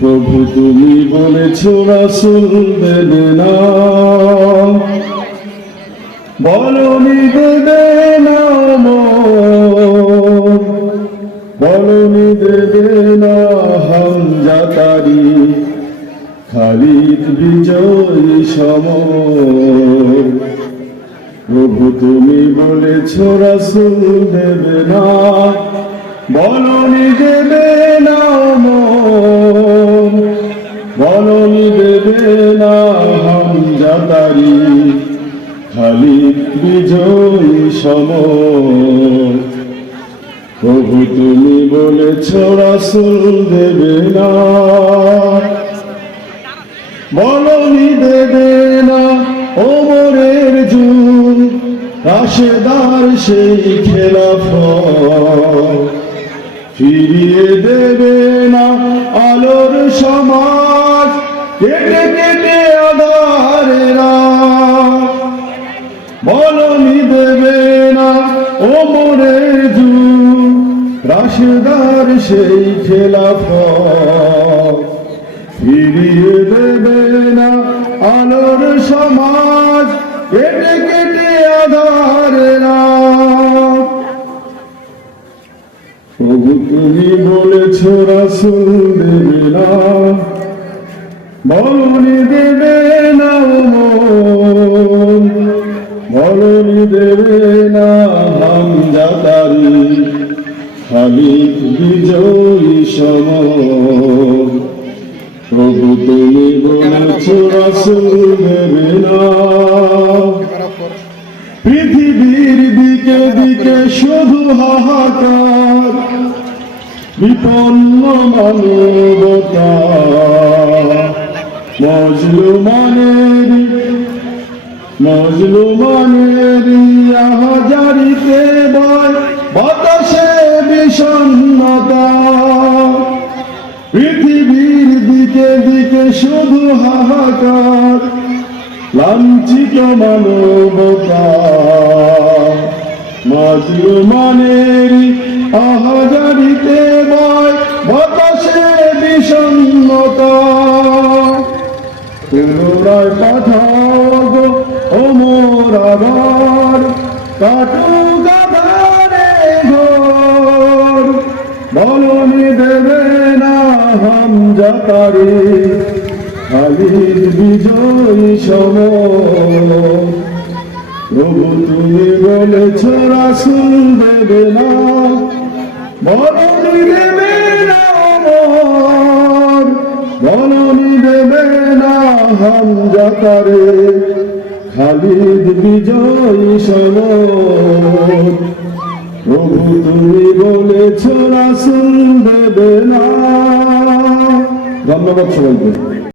প্রভু, তুমি বলেছ রাসুল দেবে না বলনি দেবে না। বলনি দেবে না হামজাতারি খালিদ বিজয় সম প্রভু, তুমি বলেছ রাসুল দেবে না বলনি দেবে না। বলনি দেবে না হামজাতারি, খালি বিজয় সম প্রভু তুমি বলেছ, রাসুল দেবে না। বলনি দেবে না ওমরের জুন, রাশেদার সেই খেলাফ ফিরিয়ে দেবে কেটে কেটে আধারেরা বলনি দেবে না ওমরের যুগ। রাশেদার সেই খেলাফ ফিরিয়ে দেবে না আলোর সমাজ। কেটে কেটে আধারেরা প্রভু তুমি বলেছ রাসুল দেবে না। বলনি দেবে না মন বলনি দেবে না হাম জাতারি খালিদ বিজয়ী সম। প্রভু তুমি বলেছ দেবে না। পৃথিবীর দিকে দিকে শুধু হাহাকার, বিপন্ন মানবতা মজলুমানের মজলুমানের হাজারিতে বয় বাতাসে বিষণ্ণতা। পৃথিবীর দিকে দিকে শুধু হাহাকার লাঞ্ছিত মানবতা। মাজলুমানের পাঠাও গো ওমর আবার। কাটু গাধারে বলনি দেবে না হাম জাতারে খালিদ বিজয় সম প্রভু তুমি বলেছ রাসুল দেবে না। বলনি দেবে হাম জাতারে খালিদ বিজয় সম প্রভু তুমি বলেছ রাসুল দেবে না। ধন্যবাদ সবাইকে।